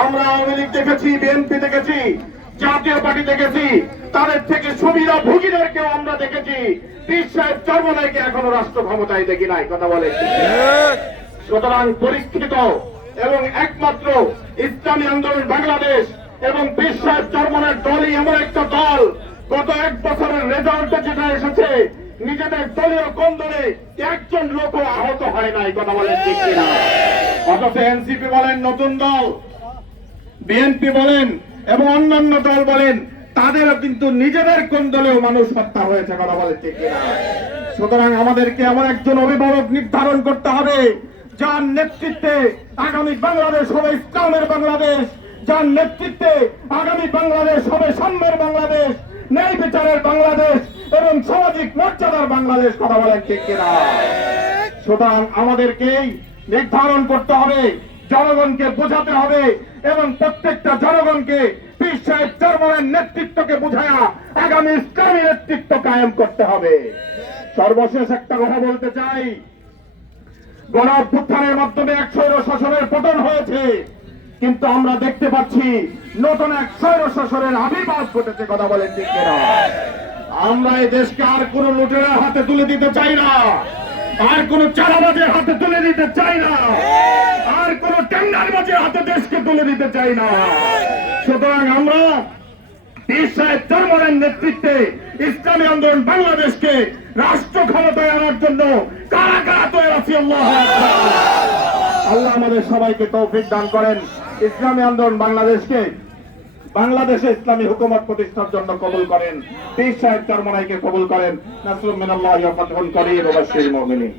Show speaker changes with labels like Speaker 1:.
Speaker 1: আমরা আওয়ামী লীগ দেখেছি বিএনপি দেখেছি, জাতীয় পার্টি দেখেছি, তাদের থেকে সুবিধা ভোগীদেরকেও আমরা দেখেছি। পীর সাহেব চর্মনাইকে এখনও রাষ্ট্র ক্ষমতায় দেখি নাই, কথা বলে। সুতরাং পরীক্ষিত এবং একমাত্র ইসলামী আন্দোলন বাংলাদেশ এবং পীর সাহেব চর্মনের দলই এমন একটা দল, গত এক বছরের রেজাল্টে যেটা এসেছে, নিজেদের দলীয় কন্দলে একজন লোক আহত হয় নাই, কথা কিনা। অথচ এনসিপি বলেন, নতুন দল। বিএনপি বলেন এবং অন্যান্য দল বলেন তাদেরও কিন্তু নিজেদের কোন দলেও মানুষ হত্যা হয়েছে কথা বলে ঠিক কিনা। সুতরাং আমাদেরকে এমন একজন অভিভাবক নির্ধারণ করতে হবে, যার নেতৃত্বে আগামী বাংলাদেশ হবে ইসলামের বাংলাদেশ, যার নেতৃত্বে আগামী বাংলাদেশ হবে সাম্যের বাংলাদেশ, ন্যায় বিচারের বাংলাদেশ এবং সামাজিক মর্যাদার বাংলাদেশ কথা বলেন ঠিক কিনা। সুতরাং আমাদেরকেই নির্ধারণ করতে হবে জনগণকে বোঝাতে হবে এবং প্রত্যেকটা জনগণকে নেতৃত্বকে বুঝায়া আগামী ইসলামী নেতৃত্ব কায়েম করতে হবে। সর্বশেষ একটা কথা বলতে চাই। মাধ্যমে শাসনের পতন হয়েছে, কিন্তু আমরা দেখতে পাচ্ছি নতুন এক শাসনের আবির্ভাব ঘটেছে, কথা বলেন আমরা এই দেশকে আর কোন লুটেরার হাতে তুলে দিতে চাই না, আর কোন চারাবাজের হাতে তুলে দিতে চাই না। কোন হাতে দেশকে তুলে দিতে চাই না। সুতরাং আমরা পীর সাহেব চরমনের নেতৃত্বে ইসলামী আন্দোলন বাংলাদেশকে রাষ্ট্র ক্ষমতায় আনার জন্য কারা কারা তৈরি আছি আল্লাহ আল্লাহ আমাদের সবাইকে তৌফিক দান করেন। ইসলামী আন্দোলন বাংলাদেশকে বাংলাদেশে ইসলামী হুকুমত প্রতিষ্ঠার জন্য কবুল করেন। পীর সাহেব চরমনাইকে কবুল করেন। নাসরুম মিনাল্লাহি ওয়া ফাতহুন করিম ওয়া বাশশিরিল মুমিনিন।